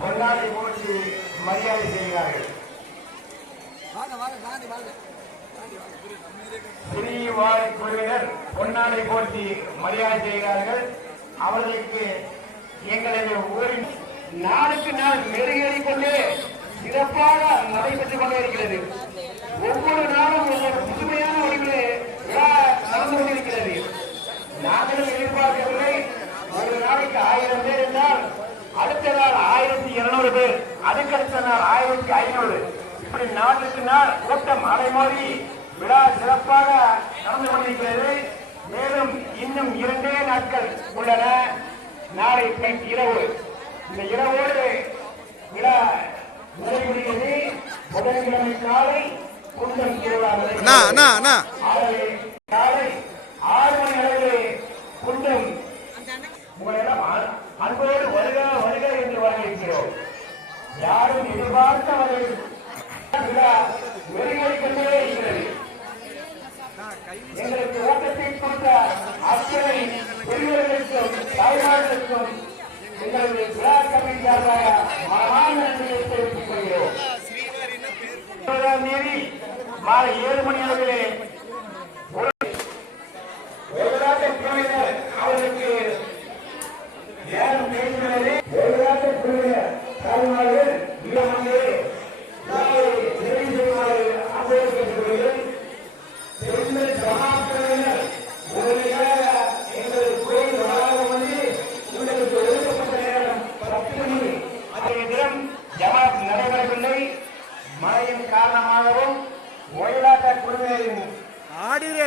பொன்னாடை போற்றி மரியாதை செய்கிறார்கள். சிறிவாழ் குழுவினர் பொன்னாடை போற்றி மரியாதை செய்கிறார்கள். அவர்களுக்கு எங்களது ஊரின் நாளுக்கு நாள் மெருகேறிக் கொண்டே சிறப்பாக நடைபெற்றுக் கொண்டே இருக்கிறது. ஒவ்வொரு நாளும் ஒவ்வொரு புதுமையான வடிவிலே விழா நடந்து கொண்டிருக்கிறது. நாங்களும் எதிர்பார்க்கவில்லை. ஒரு நாளைக்கு 1000 பேர் என்றால் அடுத்த நாள் 1200 பேர், அதுக்கடுத்த நாள் 1500, இப்படி நாளுக்கு நாள் கூட்டம் அலைமோதி விழா சிறப்பாக நடந்து கொண்டிருக்கிறது. மேலும் இன்னும் 2 நாட்கள் உள்ளன. நாளை இரவு, இந்த இரவோடு விழா நிறைவுறுகிறது. புதன்கிழமை காலை குண்டம் திருவிழா காலை 6 மணி அளவிலே குண்டம் உங்களிடம் அன்போடு வருக வருக என்று வரவேற்கிறோம். யாரும் எதிர்பார்த்த விழா வெறிகொண்டிக் கொண்டே இருக்கிறது. எங்களுக்கு ஊக்கத்தை கொடுத்த அத்தனை பெரியவர்களுக்கும் தாய்மார்களுக்கும் எங்களுடைய விழா கமிட்டியாக மனமான நன்றியை தெரிவித்துக் கொள்கிறோம். தேதி மாலை 7 மணி அளவிலே அவர்களுக்கு நேரம் பேசுகிறது. நடைபெறவில்லை. மழையின் காரணமாகவும் ஒயிலாட்ட குழுவினரின் ஆடுற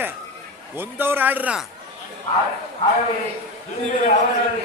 ஒந்தவர் ஆடுறான். ஆகவே அவர்கள்